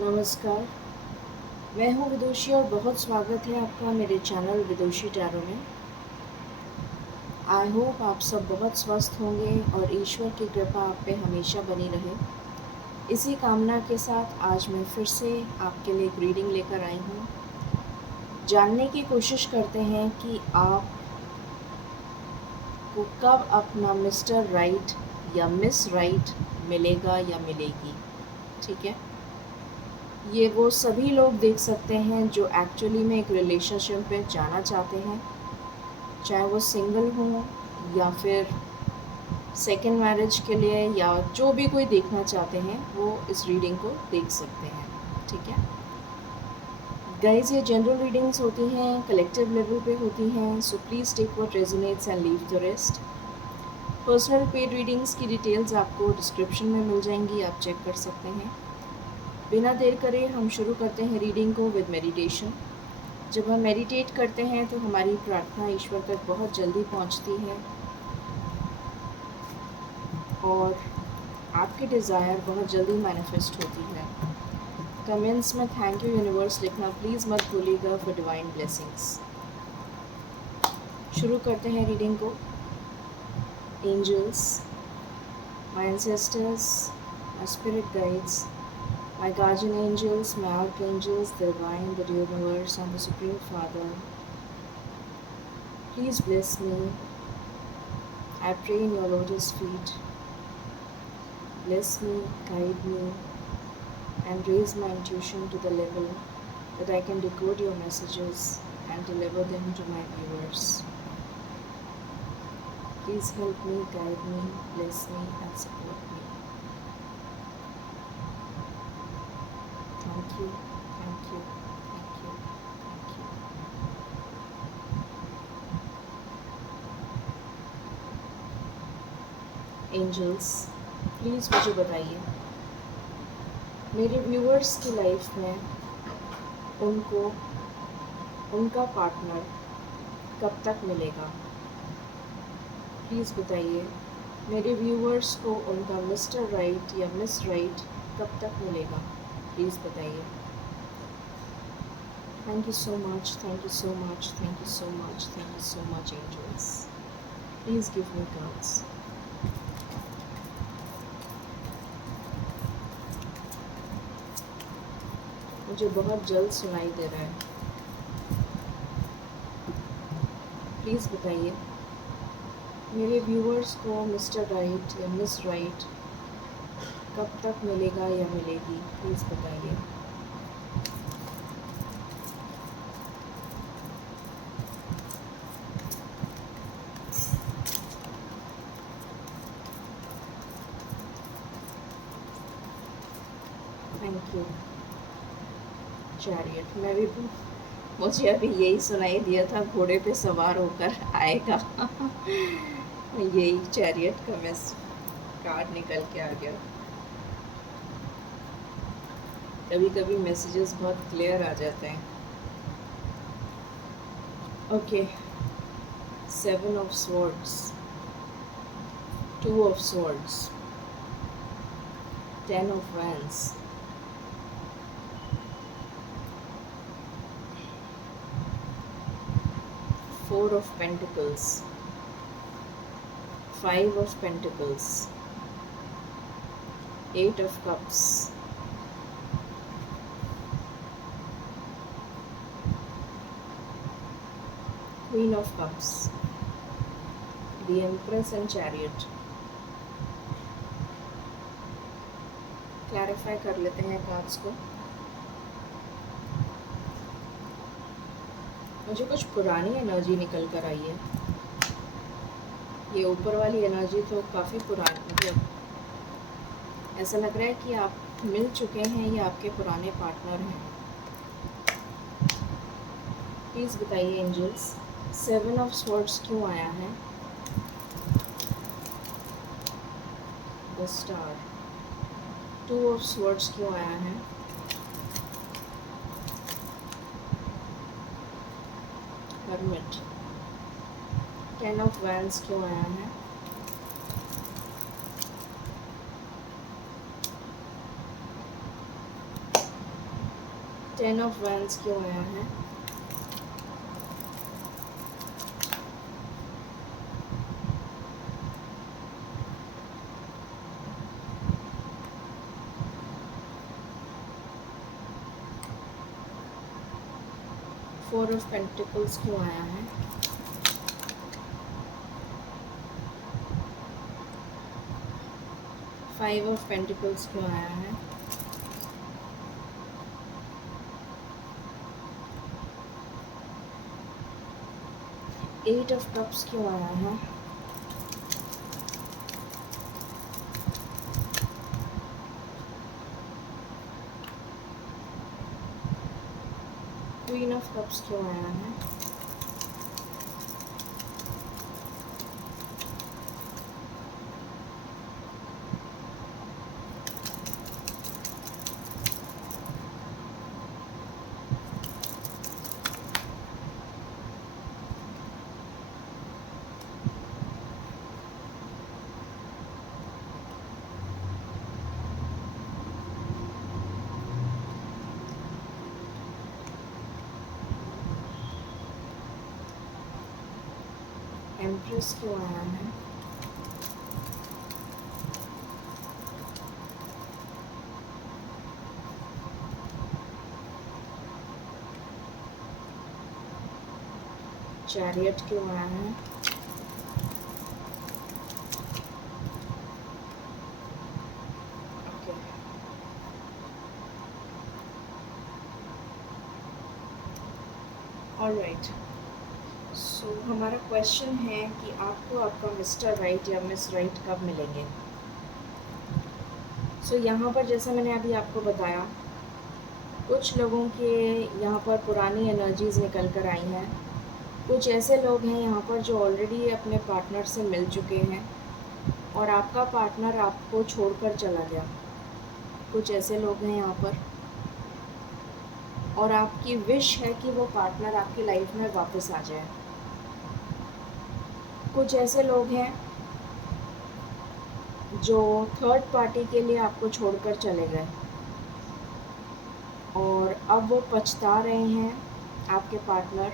नमस्कार, मैं हूँ विदुषी और बहुत स्वागत है आपका मेरे चैनल विदुषी टैरो में। आई होप आप सब बहुत स्वस्थ होंगे और ईश्वर की कृपा आप पे हमेशा बनी रहे। इसी कामना के साथ आज मैं फिर से आपके लिए एक रीडिंग लेकर आई हूँ। जानने की कोशिश करते हैं कि आपको कब अपना मिस्टर राइट या मिस राइट मिलेगा या मिलेगी। ठीक है, ये वो सभी लोग देख सकते हैं जो एक्चुअली में एक रिलेशनशिप में जाना चाहते हैं, चाहे वो सिंगल हो या फिर सेकेंड मैरिज के लिए, या जो भी कोई देखना चाहते हैं वो इस रीडिंग को देख सकते हैं। ठीक है गाइज, ये जनरल रीडिंग्स होती हैं, कलेक्टिव लेवल पे होती हैं, so please take what resonates and leave the rest. Personal paid readings की डिटेल्स आपको डिस्क्रिप्शन में मिल जाएंगी, आप चेक कर सकते हैं। बिना देर करे हम शुरू करते हैं रीडिंग को विद मेडिटेशन। जब हम मेडिटेट करते हैं तो हमारी प्रार्थना ईश्वर तक बहुत जल्दी पहुंचती है और आपकी डिज़ायर बहुत जल्दी मैनिफेस्ट होती है। कमेंट्स में थैंक यू यूनिवर्स लिखना प्लीज़ मत भूलिएगा फॉर डिवाइन ब्लेसिंग्स। शुरू करते हैं रीडिंग को। Angels, my ancestors, my spirit guides, my guardian angels, my archangels, the divine, the universe and the supreme father, please bless me. I pray in your lotus feet. Bless me, guide me, and raise my intuition to the level that I can decode your messages and deliver them to my viewers. Please help me, guide me, bless me, and support me. Thank you, thank you, thank you, thank you. Angels, please मुझे बताइए मेरे viewers की life में उनको उनका partner कब तक मिलेगा। प्लीज़ बताइए मेरे व्यूअर्स को उनका मिस्टर राइट या मिस राइट कब तक मिलेगा। प्लीज़ बताइए। Thank you so much, thank you so much, thank you so much, thank you so much angels. Please give me cards. मुझे बहुत जल्द सुनाई दे रहा है, प्लीज़ बताइए मेरे व्यूअर्स को मिस्टर राइट या मिस राइट कब तक मिलेगा या मिलेगी। प्लीज़ बताइए। Thank you chariot. मुझे अभी यही सुनाई दिया था, घोड़े पे सवार होकर आएगा। यही चैरियट का कार्ड निकल के आ गया। कभी कभी मैसेजेस बहुत क्लियर आ जाते हैं। Okay, 7 of swords, 2 of swords, 10 of wands, 4 of Pentacles, 5 of Pentacles, 8 of Cups, Queen of Cups, the Empress and Chariot। Clarify कर लेते हैं कार्ड्स को। मुझे कुछ पुरानी एनर्जी निकल कर आई है। ये ऊपर वाली एनर्जी तो काफ़ी पुरानी, मतलब ऐसा लग रहा है कि आप मिल चुके हैं या आपके पुराने पार्टनर हैं। प्लीज़ बताइए एंजल्स 7 ऑफ स्वॉर्ड्स क्यों आया है। The star. 2 ऑफ स्वॉर्ड्स क्यों आया है। हर्मिट। 10 ऑफ वैंड्स क्यों आया है। 10 ऑफ वैंड्स क्यों आया है? फोर ऑफ पेंटिकल्स क्यों आया है? फाइव ऑफ पेंटिकल्स क्यों आया है? एट ऑफ कप्स क्यों आया है? क्वीन ऑफ कप्स क्यों आया है? एम्प्रेस क्यों आया है? चैरियट क्यों आया है? Okay, alright. सो हमारा क्वेश्चन है कि आपको आपका मिस्टर राइट या मिस राइट कब मिलेंगे? सो यहाँ पर जैसा मैंने अभी आपको बताया, कुछ लोगों के यहाँ पर पुरानी एनर्जीज़ निकल कर आई हैं। कुछ ऐसे लोग हैं यहाँ पर जो ऑलरेडी अपने पार्टनर से मिल चुके हैं और आपका पार्टनर आपको छोड़कर चला गया। कुछ ऐसे लोग हैं यहाँ पर, और आपकी विश है कि वो पार्टनर आपकी लाइफ में वापस आ जाए। कुछ ऐसे लोग हैं जो थर्ड पार्टी के लिए आपको छोड़कर चले गए और अब वो पछता रहे हैं, आपके पार्टनर,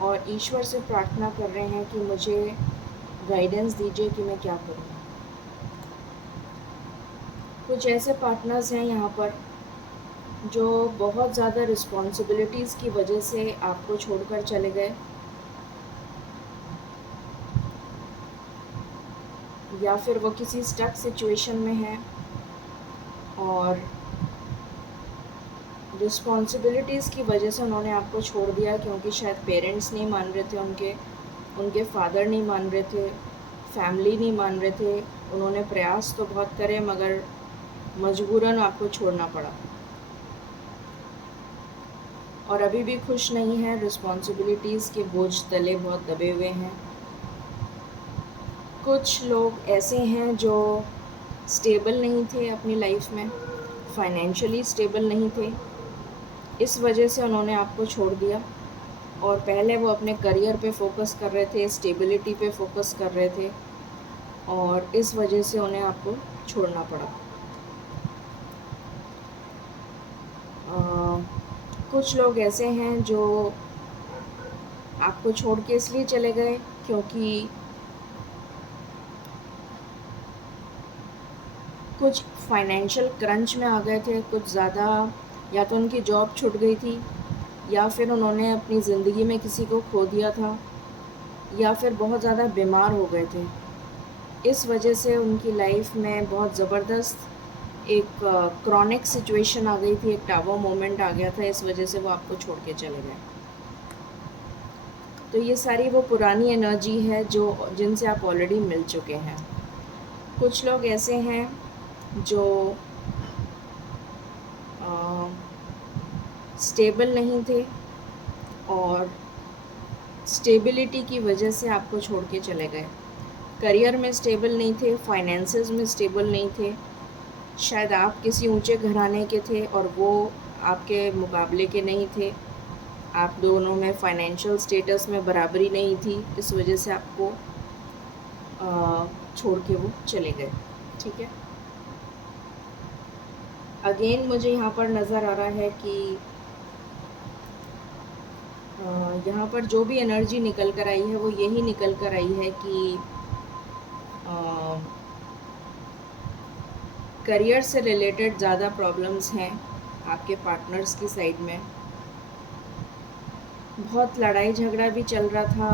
और ईश्वर से प्रार्थना कर रहे हैं कि मुझे गाइडेंस दीजिए कि मैं क्या करूं। कुछ ऐसे पार्टनर्स हैं यहाँ पर जो बहुत ज़्यादा रिस्पॉन्सिबिलिटीज़ की वजह से आपको छोड़कर चले गए, या फिर वो किसी स्टक सिचुएशन में हैं और रिस्पॉन्सिबिलिटीज़ की वजह से उन्होंने आपको छोड़ दिया, क्योंकि शायद पेरेंट्स नहीं मान रहे थे, उनके फादर नहीं मान रहे थे, फैमिली नहीं मान रहे थे। उन्होंने प्रयास तो बहुत करे मगर मजबूरन आपको छोड़ना पड़ा, और अभी भी खुश नहीं है, रिस्पॉन्सिबिलिटीज़ के बोझ तले बहुत दबे हुए हैं। कुछ लोग ऐसे हैं जो स्टेबल नहीं थे अपनी लाइफ में, फाइनेंशियली स्टेबल नहीं थे, इस वजह से उन्होंने आपको छोड़ दिया। और पहले वो अपने करियर पे फोकस कर रहे थे, स्टेबिलिटी पे फोकस कर रहे थे, और इस वजह से उन्हें आपको छोड़ना पड़ा। कुछ लोग ऐसे हैं जो आपको छोड़ के इसलिए चले गए क्योंकि कुछ फाइनेंशियल क्रंच में आ गए थे, कुछ ज़्यादा, या तो उनकी जॉब छूट गई थी, या फिर उन्होंने अपनी ज़िंदगी में किसी को खो दिया था, या फिर बहुत ज़्यादा बीमार हो गए थे। इस वजह से उनकी लाइफ में बहुत ज़बरदस्त एक क्रॉनिक सिचुएशन आ गई थी, एक टावर मोमेंट आ गया था, इस वजह से वो आपको छोड़ के चले गए। तो ये सारी वो पुरानी एनर्जी है जिनसे आप ऑलरेडी मिल चुके हैं। कुछ लोग ऐसे हैं जो स्टेबल नहीं थे और स्टेबिलिटी की वजह से आपको छोड़ के चले गए। करियर में स्टेबल नहीं थे, फाइनेंसेस में स्टेबल नहीं थे, शायद आप किसी ऊंचे घराने के थे और वो आपके मुकाबले के नहीं थे, आप दोनों में फाइनेंशियल स्टेटस में बराबरी नहीं थी, इस वजह से आपको छोड़ के वो चले गए। ठीक है, अगेन मुझे यहाँ पर नज़र आ रहा है कि यहाँ पर जो भी एनर्जी निकल कर आई है वो यही निकल कर आई है कि करियर से रिलेटेड ज़्यादा प्रॉब्लम्स हैं आपके पार्टनर्स की साइड में। बहुत लड़ाई झगड़ा भी चल रहा था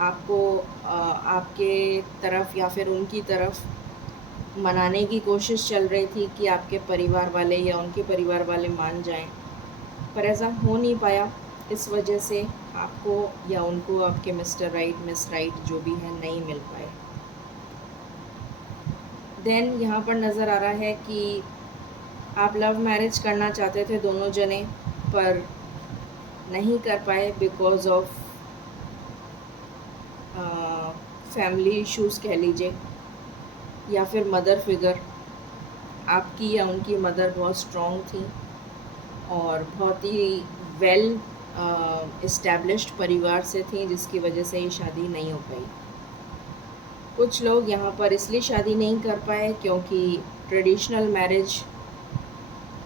आपको, आपके तरफ या फिर उनकी तरफ मनाने की कोशिश चल रही थी कि आपके परिवार वाले या उनके परिवार वाले मान जाएं, पर ऐसा हो नहीं पाया। इस वजह से आपको या उनको आपके मिस्टर राइट मिस राइट जो भी है नहीं मिल पाए। देन यहाँ पर नज़र आ रहा है कि आप लव मैरिज करना चाहते थे दोनों जने, पर नहीं कर पाए बिकॉज़ ऑफ फैमिली इश्यूज़ कह लीजिए, या फिर मदर फिगर। आपकी या उनकी मदर बहुत स्ट्रॉन्ग थी और बहुत ही वेल इस्टेब्लिश्ड परिवार से थी, जिसकी वजह से ये शादी नहीं हो पाई। कुछ लोग यहाँ पर इसलिए शादी नहीं कर पाए क्योंकि ट्रेडिशनल मैरिज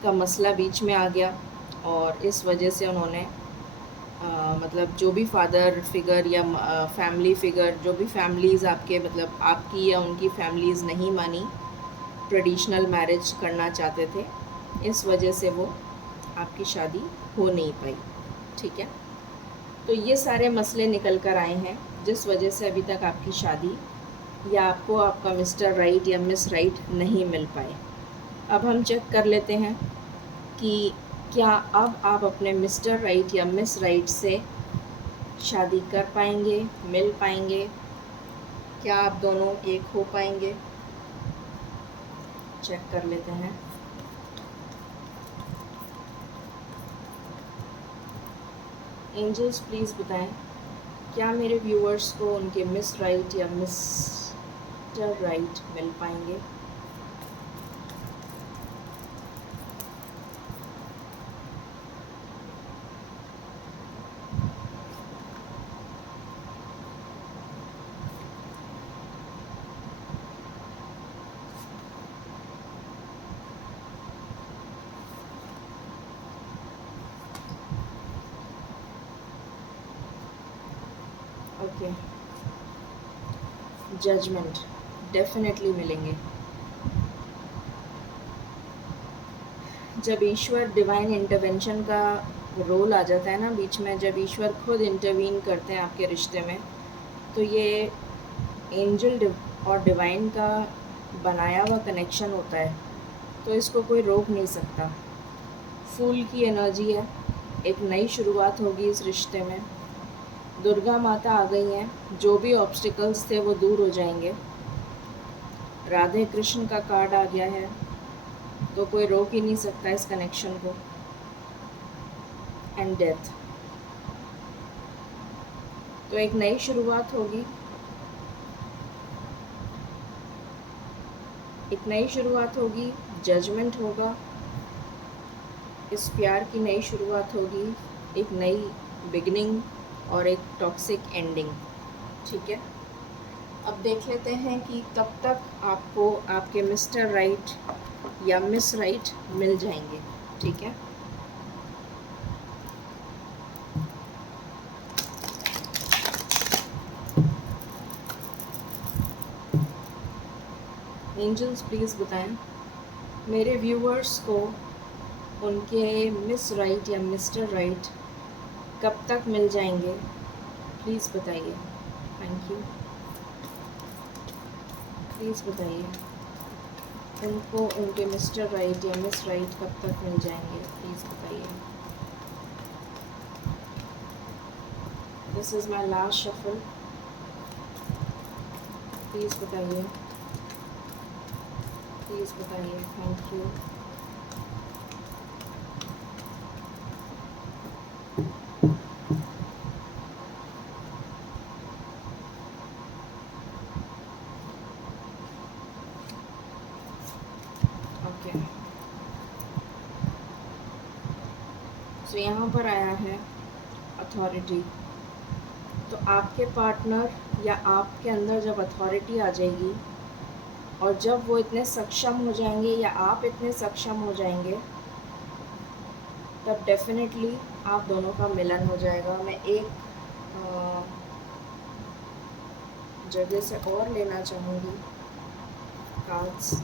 का मसला बीच में आ गया, और इस वजह से उन्होंने मतलब जो भी फादर फिगर या फैमिली फिगर, जो भी फैमिलीज़ आपके मतलब आपकी या उनकी फैमिलीज़ नहीं मानी, ट्रेडिशनल मैरिज करना चाहते थे, इस वजह से वो आपकी शादी हो नहीं पाई। ठीक है, तो ये सारे मसले निकल कर आए हैं जिस वजह से अभी तक आपकी शादी या आपको आपका मिस्टर राइट या मिस राइट नहीं मिल पाए। अब हम चेक कर लेते हैं कि क्या अब आप अपने मिस्टर राइट या मिस राइट से शादी कर पाएंगे, मिल पाएंगे, क्या आप दोनों एक हो पाएंगे। चेक कर लेते हैं। एंजल्स प्लीज़ बताएं, क्या मेरे व्यूअर्स को उनके मिस राइट या मिस्टर राइट मिल पाएंगे। ओके, जजमेंट डेफिनेटली मिलेंगे। जब ईश्वर डिवाइन इंटरवेंशन का रोल आ जाता है ना बीच में, जब ईश्वर खुद इंटरवीन करते हैं आपके रिश्ते में, तो ये एंजल और डिवाइन का बनाया हुआ कनेक्शन होता है, तो इसको कोई रोक नहीं सकता। फूल की एनर्जी है, एक नई शुरुआत होगी इस रिश्ते में। दुर्गा माता आ गई हैं, जो भी ऑब्स्टिकल्स थे वो दूर हो जाएंगे। राधे कृष्ण का कार्ड आ गया है, तो कोई रोक ही नहीं सकता इस कनेक्शन को। एंड डेथ, तो एक नई शुरुआत होगी, एक नई शुरुआत होगी, जजमेंट होगा, इस प्यार की नई शुरुआत होगी, एक नई बिगिनिंग और एक टॉक्सिक एंडिंग। ठीक है, अब देख लेते हैं कि कब तक आपको आपके मिस्टर राइट या मिस राइट मिल जाएंगे। ठीक है, एंजल्स प्लीज़ बताएं मेरे व्यूअर्स को उनके मिस राइट या मिस्टर राइट कब तक मिल जाएंगे, प्लीज़ बताइए। थैंक यू, प्लीज़ बताइए उनको उनके मिस्टर राइट या मिस राइट कब तक मिल जाएंगे, प्लीज़ बताइए। This is my last shuffle, please बताइए, प्लीज़ बताइए। Thank you. ओके, सो यहाँ पर आया है अथॉरिटी। तो आपके पार्टनर या आपके अंदर जब अथॉरिटी आ जाएगी और जब वो इतने सक्षम हो जाएंगे या आप इतने सक्षम हो जाएंगे, तब डेफिनेटली आप दोनों का मिलन हो जाएगा। मैं एक जगह से और लेना चाहूँगी कार्ड्स।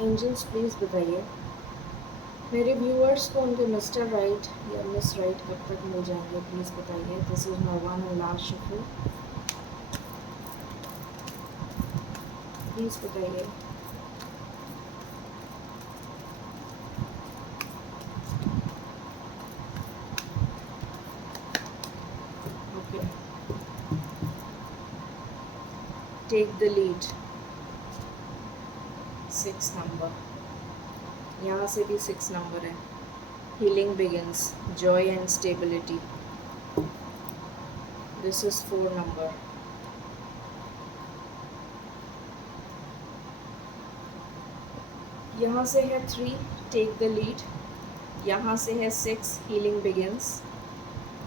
एंजल्स प्लीज़ बताइए मेरे व्यूअर्स को उनके मिस्टर राइट या मिस राइट कब तक मिल जाएंगे, प्लीज़ बताइए। This is my one and last shuffle, please बताइए। Okay, take the lead 6 number, यहाँ से भी 6 नंबर है। Healing begins, joy and stability, this is 4 number. यहाँ से है 3, टेक द लीड। यहाँ से है 6, हीलिंग बिगिंस।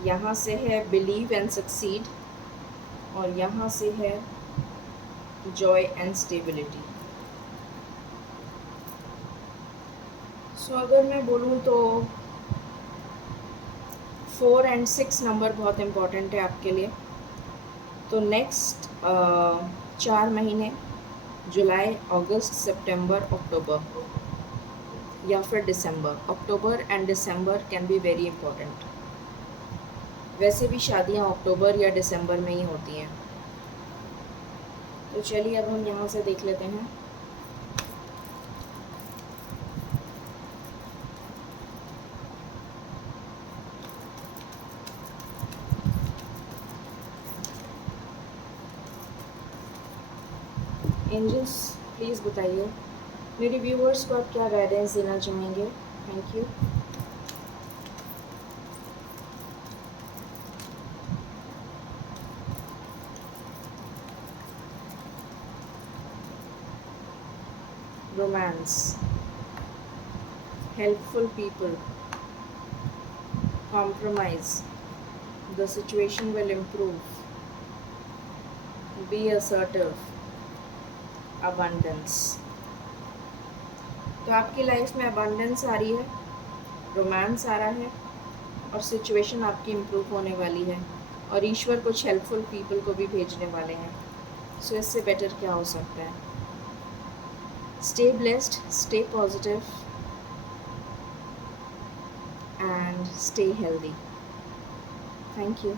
यहाँ से है बिलीव एंड सक्सीड। और यहाँ से है जॉय एंड स्टेबिलिटी। सो अगर मैं बोलूँ तो 4 एंड 6 नंबर बहुत इम्पॉर्टेंट है आपके लिए। तो नेक्स्ट 4 महीने, जुलाई, अगस्त, सितंबर, अक्टूबर या फिर दिसंबर, October and December can be very important. वैसे भी शादियां अक्टूबर या दिसंबर में ही होती हैं। तो चलिए अब हम यहाँ से देख लेते हैं। एंजल्स प्लीज़ बताइए मेरे व्यूअर्स को आप क्या गाइडेंस देना चाहेंगे। Thank you. Romance, helpful people, compromise, the situation will improve, be assertive, abundance। तो आपकी लाइफ में अबंडेंस आ रही है, रोमांस आ रहा है और सिचुएशन आपकी इम्प्रूव होने वाली है और ईश्वर कुछ हेल्पफुल पीपल को भी भेजने वाले हैं। सो इससे बेटर क्या हो सकता है। Stay blessed, stay positive and stay healthy. Thank you.